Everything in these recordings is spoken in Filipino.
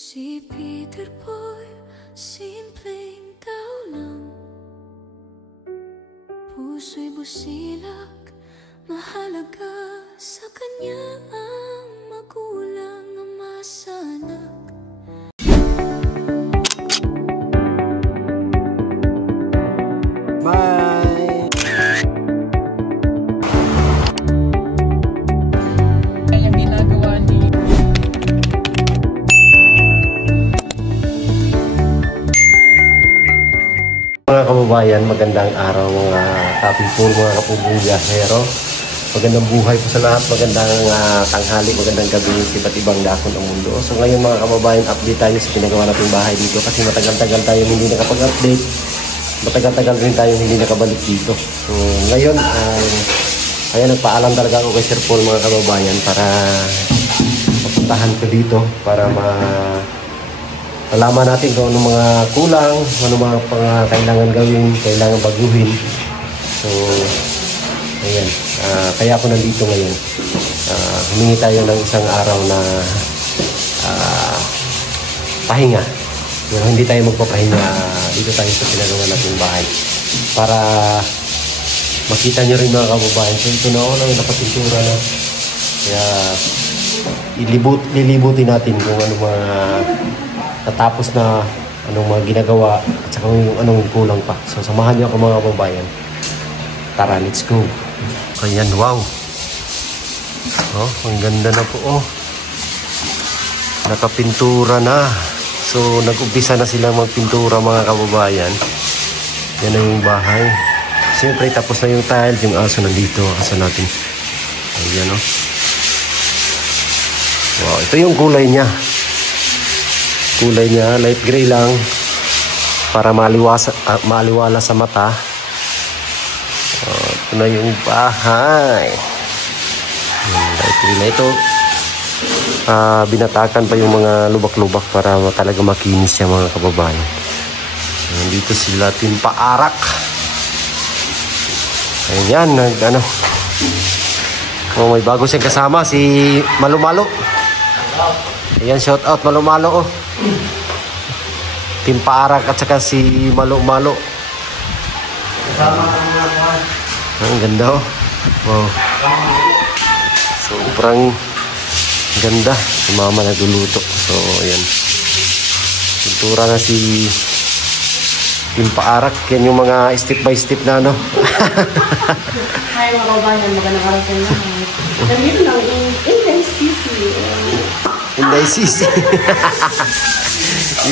Si Peter Paul, simpleng tao lang. Puso'y busilak, mahalaga sa kanya ang magulang, ama sa anak. Bye! Yung ginagawa ni Mga kababayan, magandang araw mga kapipul, mga kapugong biyahero. Magandang buhay po sa lahat, magandang tanghali, magandang gabi sa iba't ibang dakon ng mundo. So ngayon mga kababayan, update tayo sa pinagawa nating bahay dito kasi matagal-tagal tayo hindi nakapag-update. Matagal-tagal rin tayo hindi nakabalik dito. So ngayon, ayan, nagpaalam talaga ako kay Sir Paul mga kababayan para mapuntahan ko dito para malaman natin kung anong mga kulang, anong mga kailangan gawin, kailangan baguhin. So, ayan. Kaya ako nandito ngayon. Humingi tayo ng isang araw na pahinga. Pero hindi tayo magpapahinga. Dito tayo sa pinagawa nating bahay. Para makita nyo rin mga kababayan. So, ito na ako lang nakapintura na. Kaya, lilibutin natin kung ano mga natapos na anong mga ginagawa at saka yung anong kulang pa. So samahan niyo ako mga kababayan. Tara, let's go. Ayan, wow. Oh, ang ganda na po. Oh. Nakapintura na. So nag-umpisa na silang magpintura mga kababayan. Yan na yung bahay. Siyempre tapos na yung tile, yung aso nandito. Aso natin. Ayan, oh. Wow, ito yung kulay niya. Kulay niya, light gray lang para maliwala sa mata. Ito na yung bahay. Light gray na ito. Binatakan pa yung mga lubak-lubak para talaga makinis siya mga kababayan. Nandito sila Timpa Arak. Ayan, may bago siyang kasama, si Malo-Malo. Ayan, shout out Malo-Malo, oh. Timpa Arak at saka si Malo-Malo. Ang ganda, oh. Wow. Sobrang ganda. Si mama nagluluto. So, ayan. Pintura na si Timpa Arak. Yan yung mga step by step na, no? Hi mga kababayan, magandang araw sa inyo. Nandito lang Inday Sisi. Inday Sisi.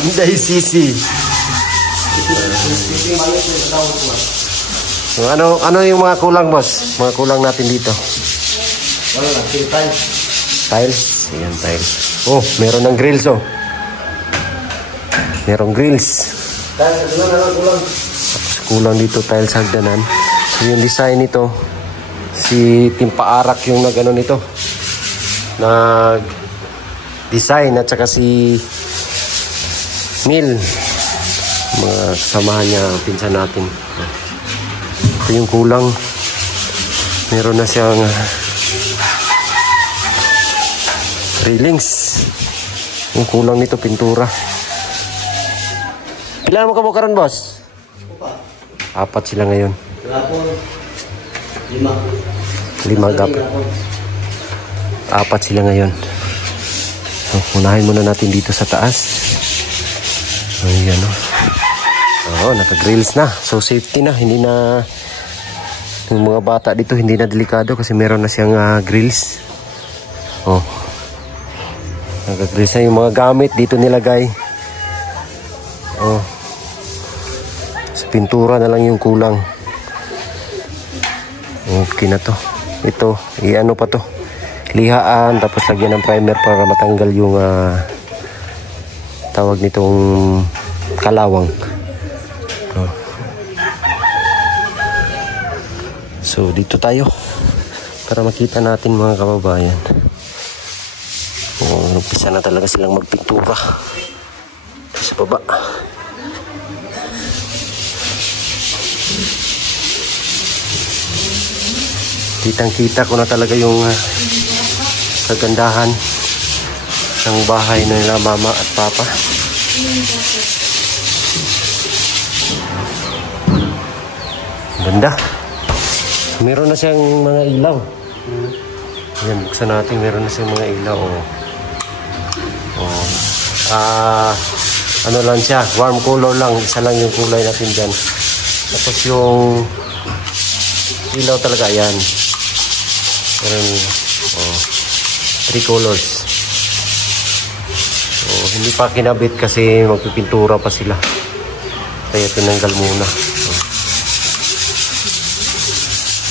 Inday Sisi. So, ano yung mga kulang, boss? Mga kulang natin dito. Tiles. Ayan, tiles. Oh, meron ng grills, oh. Merong grills. Tapos kulang dito tiles hagdanan. So yung design nito, si Timpa Arak yung nag-ano nito. Nag-design at saka si Mil. Mga kasamahan niya, pinsan natin. Ito yung kulang. Meron na siyang railings. Yung kulang nito, pintura. Ilan mo kabukaran, boss? 4 sila ngayon. 5 dapat. 4 sila ngayon. So, unahin muna natin dito sa taas. Ayan, oh. Oo, naka-grills na. So, safety na. Hindi na yung mga bata dito, hindi na delikado kasi meron na siyang grills. Oh. Naka-grills na yung mga gamit dito nilagay. Oh. Sa pintura na lang yung kulang. Okay na to. Ito, i-ano pa to. Lihaan, tapos lagyan ng primer para matanggal yung tawag nitong kalawang. Oh. So, dito tayo para makita natin mga kababayan. Oh, umpisa na talaga silang magpintura. Sa baba. Kitang-kita ko na talaga yung kagandahan Isang bahay na nila mama at papa. Ganda. Meron na siyang mga ilaw. Ayan, buksan natin. Meron na siyang mga ilaw. Ano lang siya, warm color lang. Isa lang yung kulay natin dyan. Tapos yung ilaw talaga, ayan. Meron, 3 colors. Hindi pa kinabit kasi magpipintura pa sila. Kaya tinanggal muna.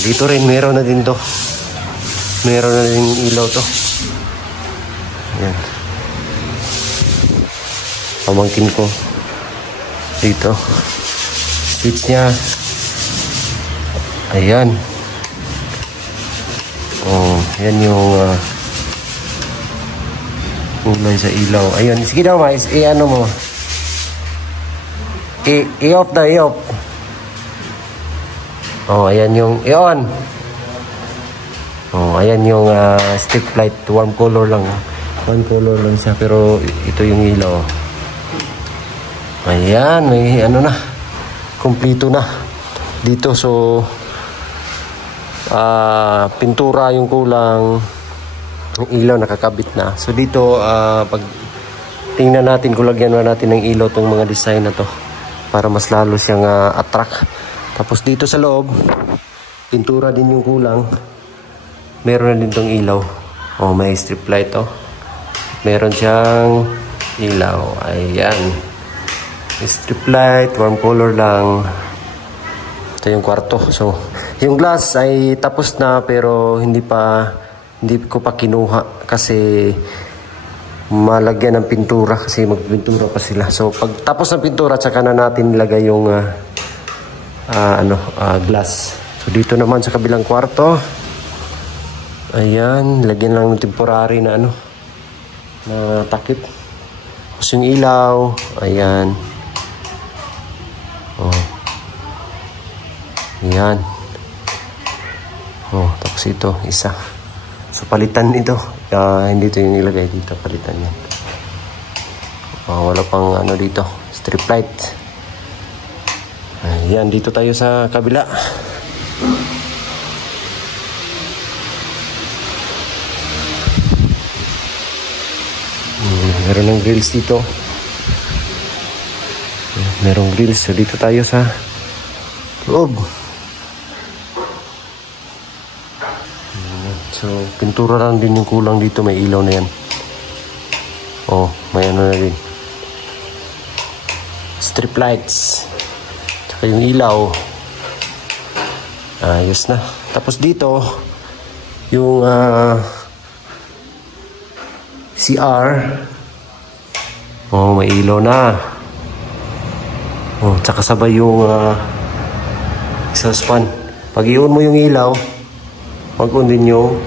Dito rin, meron na din to. Meron na din ilaw to. Ayan. Pamangkin ko. Dito. Switch niya. Ayan. Yan yung kulay sa ilaw. Ayun. Sige daw, ma. I-ano mo. I-off na, i-off. Ayan yung i-on. Ayan yung stick light. Warm color lang. One color lang siya. Pero ito yung ilaw. Ayan. May ano na. Kompleto na. Dito. So, pintura yung kulang. Yung ilaw nakakabit na. So, dito, pag tingnan natin, kulagyan na natin ng ilaw tong mga design na to. Para mas lalo siyang attract. Tapos dito sa loob, pintura din yung kulang. Meron na din tong ilaw. May strip light to. Meron siyang ilaw. Ayan. Strip light, warm color lang. Ito yung kwarto. So, yung glass ay tapos na pero hindi ko pa kinuha kasi malagyan ng pintura kasi magpintura pa sila. So, pag tapos ng pintura, tsaka na natin ilagay yung glass. So dito naman sa kabilang kwarto, ayan, lagyan lang ng temporary na na takip. Tapos yung ilaw, ayan. Ayan. Tapos ito, isa. So palitan ito. Hindi ito yung ilagay dito, palitan yan. Wala pang dito, strip light. Ayan, dito tayo sa kabila. Meron ng grills dito. Merong grills. So, dito tayo sa loob. So, pintura lang din yung kulang dito. May ilaw na yan. May na din. Strip lights. Yung ilaw ayos na. Tapos dito yung CR may ilaw na. Tsaka sabay yung exhaust fan. Pag i-on mo yung ilaw, mag-on din yung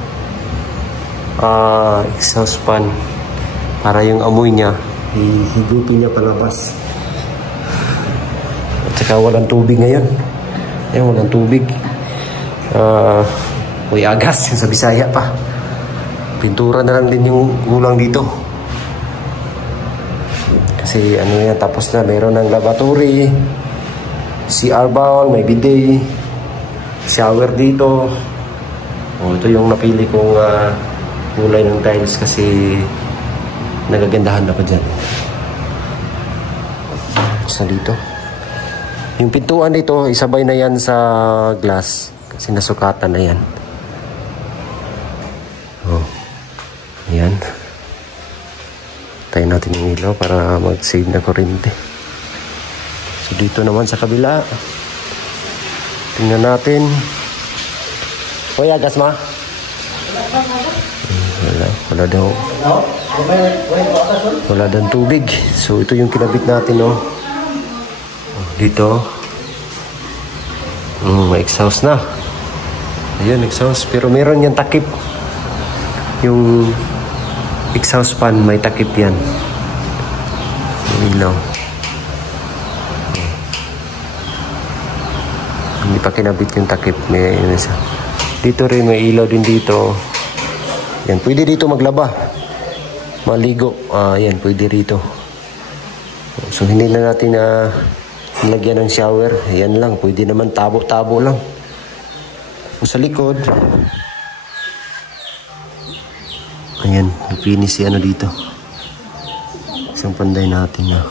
exhaust fan para yung amoy niya higupin niya palabas. Tsaka walang tubig ngayon. Walang tubig. May agas yung sa Bisaya pa. Pintura na lang din yung kulang dito. Kasi yan, tapos na. Meron ng lavatory, CR bowl, may bidet, shower dito. Ito yung napili kong kulay ng tiles kasi nagagandahan ako dyan. Sa dito. Yung pintuan dito, isabay na yan sa glass. Kasi nasukatan na yan. Ayan. Tayo natin yung ilaw para mag-save na kuryente. So dito naman sa kabila. Tingnan natin. Hoy, agas ma? Wala daw. Wala daw tubig. So ito yung kinabit natin, dito. May exhaust na. Ayun, exhaust. Pero meron yan takip. Yung exhaust fan, may takip yan. Yung ilaw. Hindi pa kinabit yung takip. May isa. Dito rin, may ilaw din dito. Yan, pwede dito maglaba. maligo, yan, pwede rito. So hindi na natin lagyan ng shower. Yan lang, pwede naman tabo-tabo lang. O sa likod, ayan, finish si ano dito. Isang panday natin na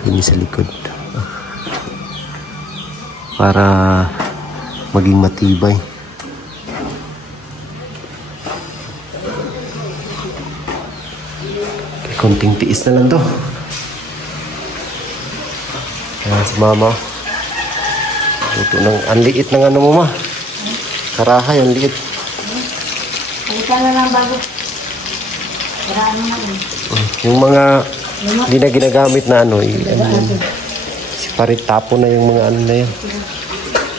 finish sa likod. Para maging matibay. Konting tiis na lang to. Ayan si mama. Luto ng, ang liit ng ano mo ma. Karahay, ang liit. Halika na lang bago. Karaan mo na yun. Yung mga hindi na ginagamit na ano, si parit tapo na yung mga ano na yan.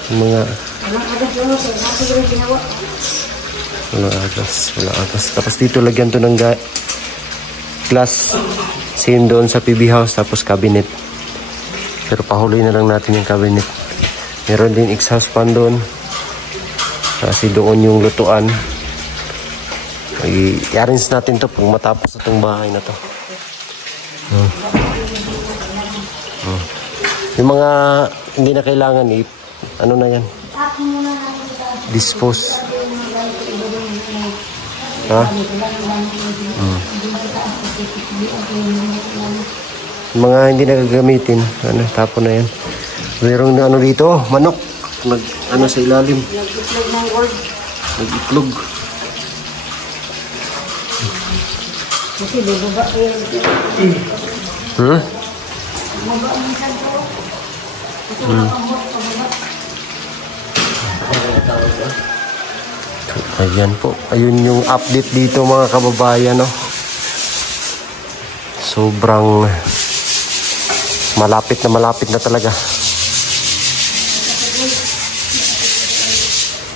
Yung mga wala agas. Tapos dito lagyan to ng glass. Same doon sa PB house, tapos cabinet. Pero pahuloy na lang natin yung cabinet. Meron din exhaust fan doon. Kasi doon yung lutuan. I-arrange natin to pag matapos itong bahay na to. Yung mga hindi na kailangan ano na yan, dispose. Ha? Mga hindi na gagamitin, ano, tapon na yan. Mayroong ano dito, manok ano sa ilalim, nag-itlog. Ayan po, ayun yung update dito mga kababayan, no? Sobrang malapit na talaga.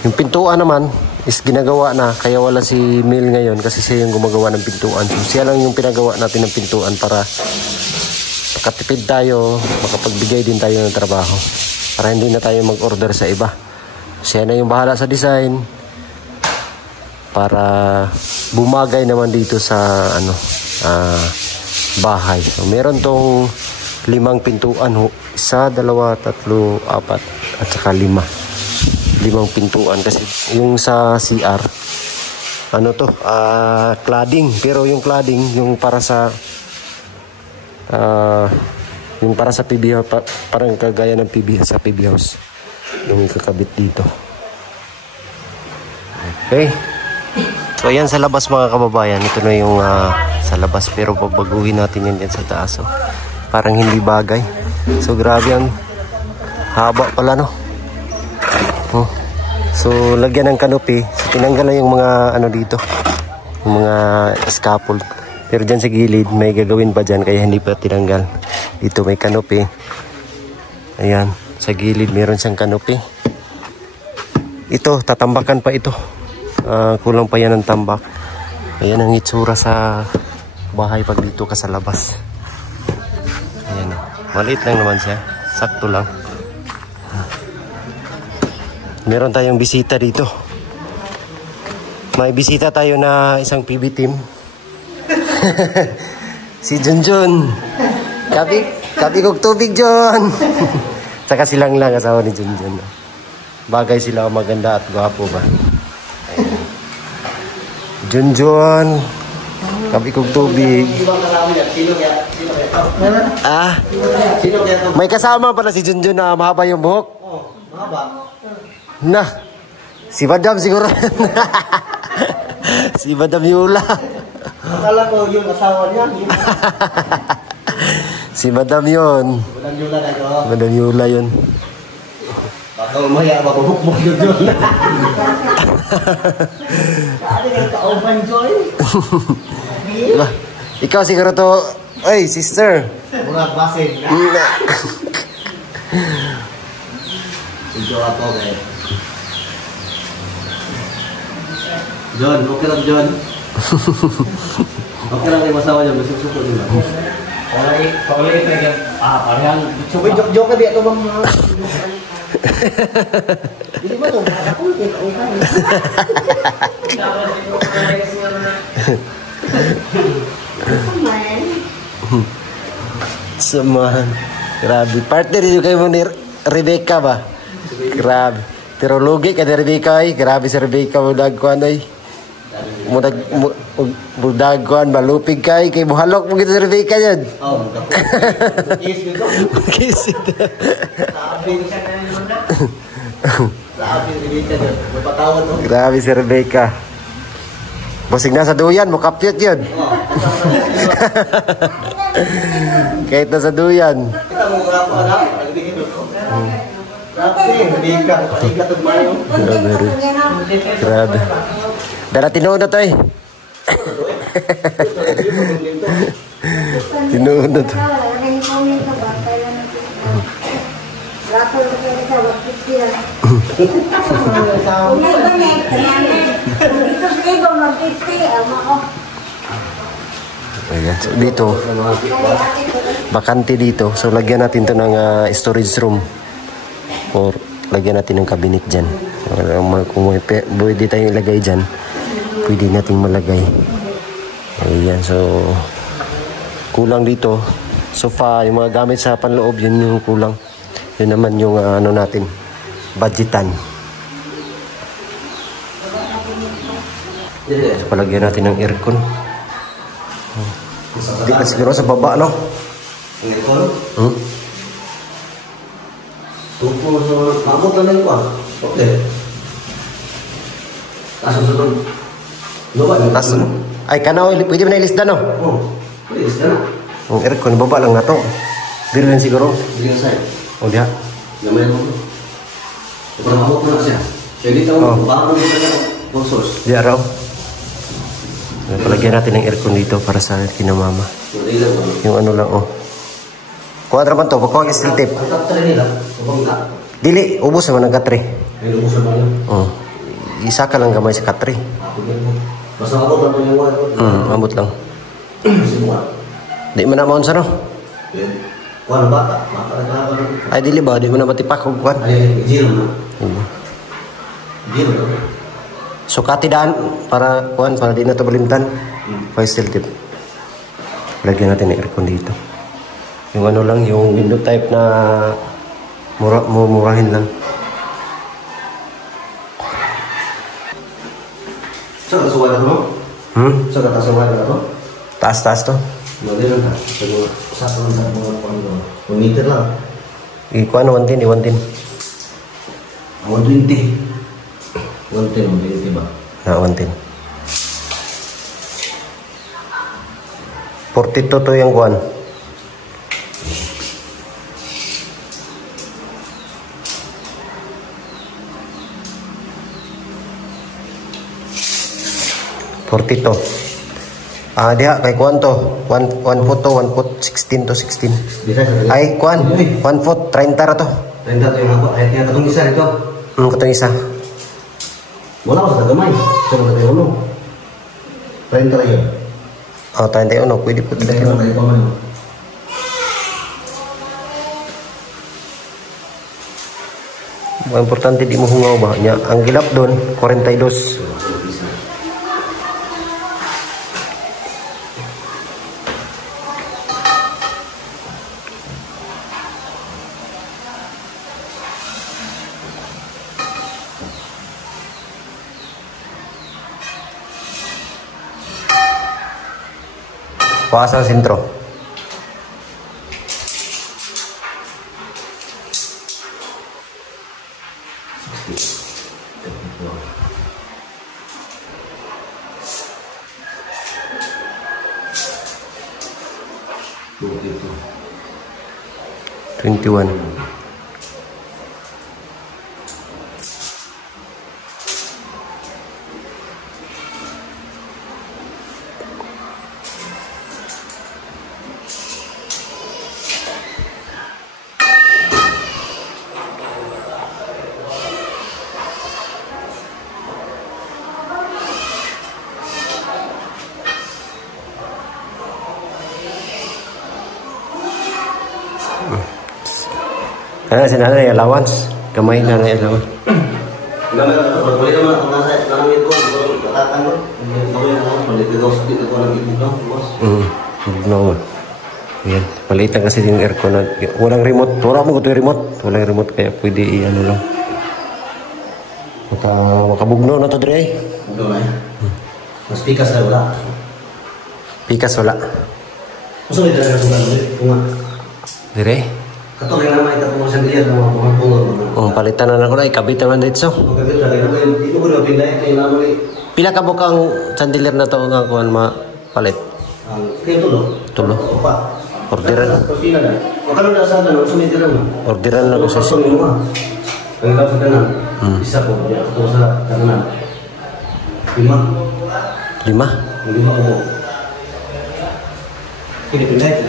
Yung pintuan naman is ginagawa na, kaya wala si Mil ngayon kasi siya yung gumagawa ng pintuan. So siya lang yung pinagawa natin ng pintuan para makatipid tayo, makapagbigay din tayo ng trabaho. Para hindi na tayo mag-order sa iba. Siya na yung bahala sa design para bumagay naman dito sa ano bahay. So meron tong 5 pintuan, 1, 2, 3, 4 at saka 5 pintuan kasi yung sa CR ano to, cladding, pero yung cladding yung para sa PB house, parang kagaya ng PB sa PB house yung kakabit dito. Okay, so ayan sa labas mga kababayan, ito na yung sa labas, pero babaguhin natin yan dyan sa taas. So, parang hindi bagay, so grabe ang haba pala, no? So lagyan ng canopy. So, tinanggal na yung mga ano dito, yung mga scaffold, pero dyan sa gilid may gagawin pa dyan kaya hindi pa tinanggal. Dito may canopy, ayan sa gilid meron siyang canopy. Ito tatambakan pa ito, kulang pa yan ng tambak. Ayan ang itsura sa bahay pag dito ka sa labas. Ayan, maliit lang naman siya, sakto lang. Meron tayong bisita dito. May bisita tayo na isang PB team. Si Junjun. Kapi kog tubig, John. Saka silang lang asawa ni Junjun. Bagay sila, maganda at gwapo ba. Junjun. Kapi kog tubig. May kasama pala si Junjun na mahaba yung buhok. Mahaba. Nah, si Madam siguro. Si Madam Yula. Akala ko yung asawa niya. Si Madam yun. Madam Yula na ito. Madam Yula yun. Baka umaya, mabubukbuk yun yun. Kaya kayo ka-open joy. Ikaw siguro to, ay sister. Burak basin. Ito ako guys. John, okay lang John. Okay lang kayo masawa niya, masuk-suko din ba? Pauli ito yung parehang Uy, joke ka di ito bang mga... Hindi ba ito? Ako, Samahan. Samahan. Grabe. Partner yun kayo mo ni Rebecca ba? Grabe. Pero lugi ka ni Rebecca ay. Grabe si Rebecca mo dagkuhan ay. Dagkuhan malupig kay. Kay buhalok mo kita si Rebecca yan. Oh, kiss dito. Kiss ito. Sabi ni Rebecca dyan. Napatawad mo. Grabe si Rebecca. Busing nasa duyan, mukapyot yun. Kahit nasa duyan. Kita mo grapo anak. Nagbigay ko. Grabe, Rebecca. Paigat ang mayo. Grabe. Dara tinuod na to eh. Tinuod na to. Ayan, so dito bakante dito, so lagyan natin to ng storage room or lagyan natin ng cabinet dyan. Kung pwede tayong ilagay dyan, pwede natin malagay. Ayan, so kulang dito sofa, yung mga gamit sa panloob, yun yung kulang. Yun naman yung ano natin, budgetan. So palagyan natin ng aircon. Di ka siguro sa baba, no? Ang aircon? Tupo sa mabot na lang ko. Okay. Taas sa doon. Tas, ay kanaw, pwede mo na ilista, no? Oh, please na. Ang aircon, baba lang na to. Biro lang siguro. Sige na sa'yo. O diha. Gamay mo. Ito na mabot na siya. Siya dito, baka mo dito na sponsors. Diha raw. Palagyan natin ng aircon dito para sa kinamama. Yung ano lang, oh. Kuha naman to, kuha yung steel tape. Ang top 3 nila, subang ka. Dili, ubos naman ang katre. May lumos na ba yun? Oh. Isa ka lang gamay sa katre. Basta mabot na yung wala. Ambot lang. Simuha. Di mo na maon sa no? Kuha na bata. Bata na kalaban. Ay, dili ba? Di mo na matipak kung kuhan. Ay, zero na. Zero na. So, katidaan para kuhan, para di na ito balimtan. Kaya steel tape. Lagyan natin ng aircon dito. Yung ano lang, yung window type na murahin lang. Saan ka suwala mo? Saan ka tasawala na to? Taas-taas to. Mali lang ka. Sa mga pangalawa. 1 meter lang. Ikuha na 110, 110. 120. 110 ba? Na 110. 42 to yung kuhan. Diha kay kuan to 1 foot to 1 foot 16 to 16. Ay kuan 1 foot 30 ra to. 30 to yung haba. Ay katong isa ito. Katong isa. Wala ko sa gamay. Sa mga tayo 30 ra yun. Oh, 31 pwede po Tayo tayo. pa man. Ang importante di mo hungaw ba nya. Ang gilap doon 42. Paas ang sentro. Dito. 21. Sinabi na yung allowance. Kamay na na yung allowance. Gamay na to. Pwede naman ang nasa langit ko. tatang ko. Ito yung mga palit daw sa dito ko ng ibugnaw, boss. Bugnaw. Yan. Maliitan kasi yung aircon na. Walang remote. Wala mo ito yung remote. Walang remote kaya pwede i-ano lang. Makabugnaw na ito, Dre. Ito na yan. Mas pikas na wala. Pikas wala. Gusto may talaga kung ano ulit. Kung nga. Dre? Katuloy naman ito kung saan diyan ng mga pangapungol. Palitan na lang ko na. Ikabit naman dito. Magkabit na kayo. Dito ko na pinday. Kaya naman eh. Pila ka bukang chandelier na ito nga kuhan mapalit? Kaya tulo. Tulo. Opa. Orderan. Kusina na. Magkano na sa ano? Sumiti lang na. Orderan na ko sa Ang ilaw sa kanan. Isa po. Ito sa kanan. 5. 5? 5 ko po. Kini pinday.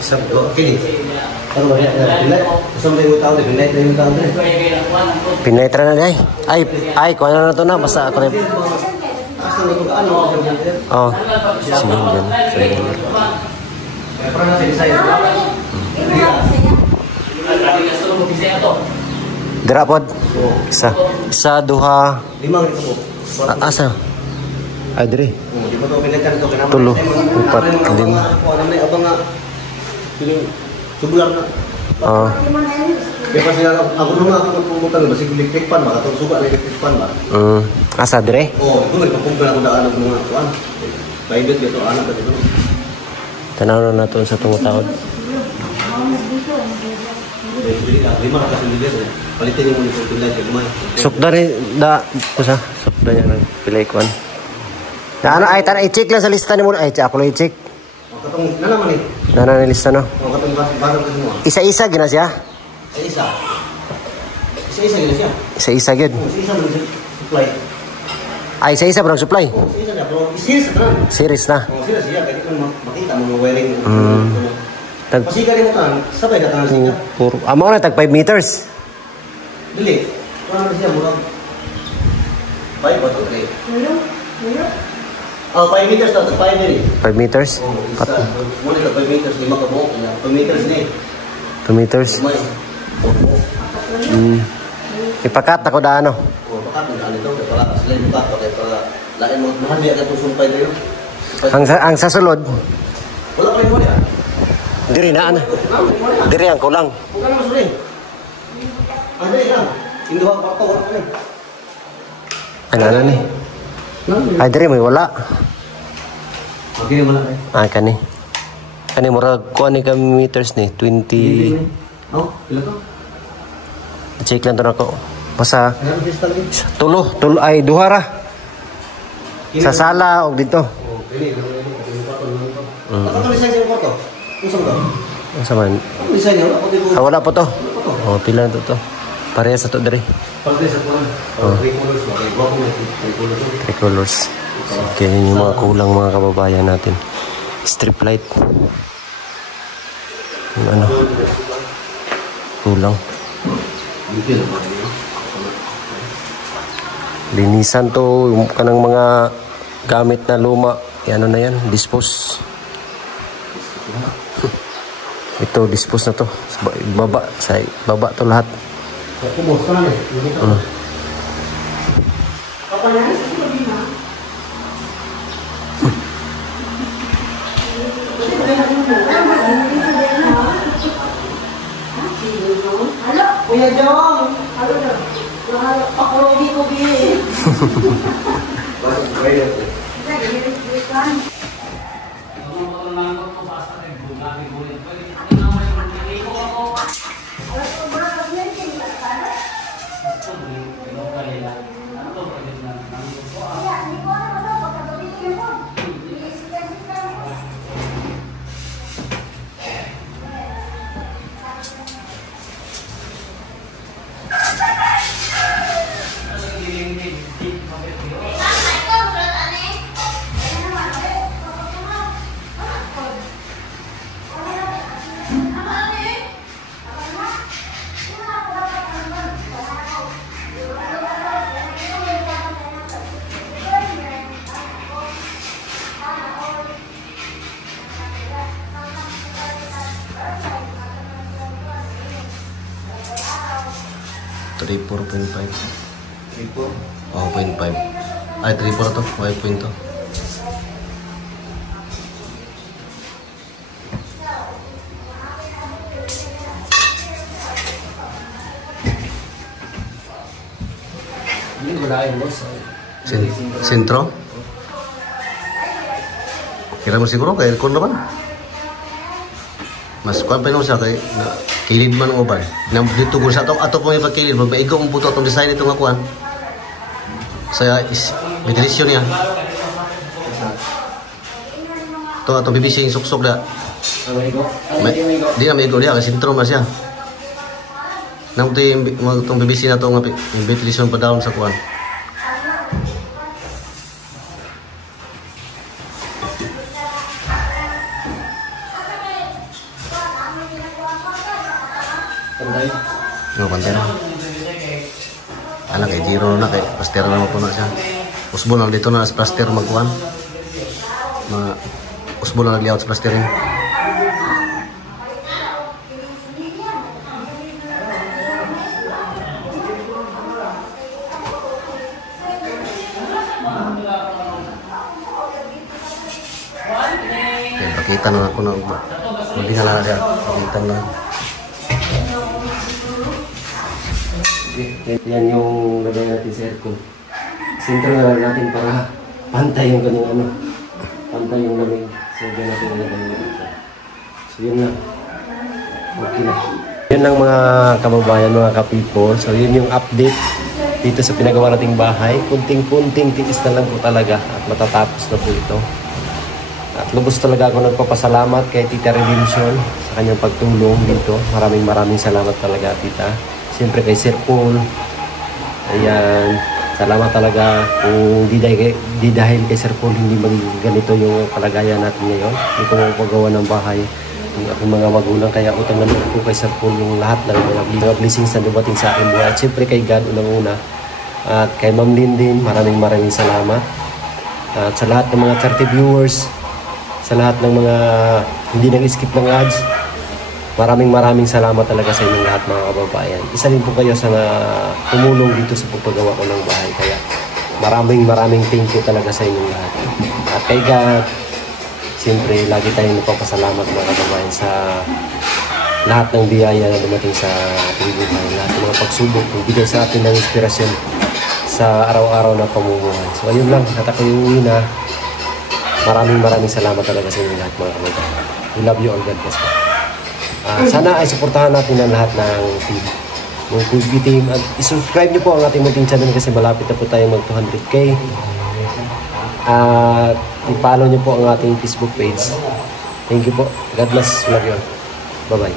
Isa po. Kini. Ano ba yan? Pinday. Gusto mo yung tao. Pinday na yung tao. Pinetra na day. Ay, kuha na ito na. Basta ako na. Asa na ito ka ano? Oo. Sige, yan. Sige. Pernah na sa design. Dira pod. Isa, duha. 5 ito po. Asa? Ay, dire. Di ba ito pinagkan ito? Tulo, 4, 5. Ano na abang nga. Subulan na. Oo. Kaya kasi ako naman ako magpumutan. Basi electric pan ba? Katong suga na electric pan ba? Asa, dire? Oo, ito nagpapumpa na ako daan ng mga kuan. Private dito, anak ka dito. Tanaw na natin sa tumutawad. Lima na kasi nila. Palitin yung muna sa light. Sukda rin, kusa. Sukda niya ng pilay kuan. Ano, ay, i-check lang sa lista ni mo. Ay, ako lang i-check. Katong, nalaman eh. Na lista, no? Katong basang kasi mo. Isa-isa, gina siya? Isa. Isa-isa gina siya. Isa-isa, gid. Isa-isa mo supply. Ay, isa-isa ba ng supply? Isa na, pero series na. Series na. Series siya, kaya kung makita mo wiring. Pasika rin mo kan, sabay na ka sika. Amo na, tag 5 meters. Dili. Kung ano siya, murag. 5 ba ito, 3? Oh, 5 meters na, 5 din eh. 5 meters? Isa, muna ka 5 meters, 5 ka buhok. 2 meters din 2 meters? Ipakat ako da ano? Pakat mo daan ito, kaya pala sila yung pakat, kaya pala lain mo, mahali agad itong sumpay na yun. Ang sasulod? Wala pa rin mo niya. Diri na, ano? Diri ang kulang. Huwag ka naman suling. Ang dali lang. Hindi ba kwarto, wala pa rin. Ano ni? Ay, diri mo wala. Okay, wala rin. Ah, kani. Kani, murag kuha ni kami meters ni. 20... Oh, pila ko? Check lang to na ko. Basta, Kaya ang crystal rin. tulo, ay, duhara. Sa sala, o dito. Oh, pili. Ano design niya yung kwarto? Ano sa mga? Ano sa man? Ano design niya? Wala po to. O, pila to to. Pareha sa to, diri. Pagkaya sa kuwan. 3 colors. Okay, guwapo mo. 3 colors. 3 colors. Okay, yun yung mga kulang mga kababayan natin. Strip light. Yung ano. Kulang. Linisan to. Yung kanang mga gamit na luma. Ano na yan. Dispose. Ito, dispose na to. Sa baba to lahat. Kumos ka na eh. Kuya Jong! Ako rogi ko biye. Three, 4.5. 3 po. Oh, 0.5. Ay, 3-4 to. 5 point to. Hindi ko lain boss. Sentro? Kira mo siguro kay aircon naman. Mas kuwan pa nung siya kay kilid man ang uban. Dito ko sa ato po yung pagkilid. Magmaigo ang puto itong design ito nga kuwan. Saya is bitilisyon niya. Ito atong BBC yung suksok na. Di na maigo niya kasi sentro man siya. Nang itong BBC na ito nga yung bitilisyon pa down sa kuwan. No, pantay na. Anak kay Giro na kay plaster na po na siya. Usbo na dito na sa plaster magkuhan. Usbo na nagliawat sa plaster niya. Okay, pakita na ako na ugma. Hindi na lang siya. Pakita na lang. Yan yung lagay natin sa aircon. Sintro na lang natin para pantay yung ganyung ano. Pantay yung lamig. So, dyan natin lagay yung aircon. So, yun na. Okay na. Yun lang mga kababayan, mga ka-people. So, yun yung update dito sa pinagawa nating bahay. Kunting-kunting tiis na lang po talaga at matatapos na po ito. At lubos talaga ako nagpapasalamat kay Tita Redemption sa kanyang pagtulong dito. Maraming salamat talaga, Tita. Siyempre kay Sir Paul. Ayan. Salamat talaga. Kung di dahil kay Sir Paul, hindi magiging ganito yung kalagayan natin ngayon. Hindi ko mapagawa ng bahay yung aking mga magulang. Kaya utang naman ako kay Sir Paul yung lahat ng mga blessings na dumating sa aking buhay. At siyempre kay God unang-una. At kay Ma'am Lynn din, maraming salamat. At sa lahat ng mga charity viewers, sa lahat ng mga hindi nag-skip ng ads, maraming salamat talaga sa inyong lahat mga kababayan. Isa din po kayo sa tumulong dito sa pagpagawa ko ng bahay. Kaya maraming thank you talaga sa inyong lahat. At kay God, siyempre lagi tayong nagpapasalamat mga kababayan sa lahat ng biyaya na dumating sa ating buhay. Lahat ng mga pagsubok, bigay sa atin ng inspirasyon sa araw-araw na pamumuhay. So ayun lang, at ako yung uwi na. Maraming salamat talaga sa inyong lahat mga kababayan. We love you all, God bless po. Sana ay suportahan natin ang lahat ng team. Mga Kugi team. At isubscribe nyo po ang ating munting channel kasi malapit na po tayo mag 200k. At i-follow nyo po ang ating Facebook page. Thank you po. God bless. Love you all. Bye-bye.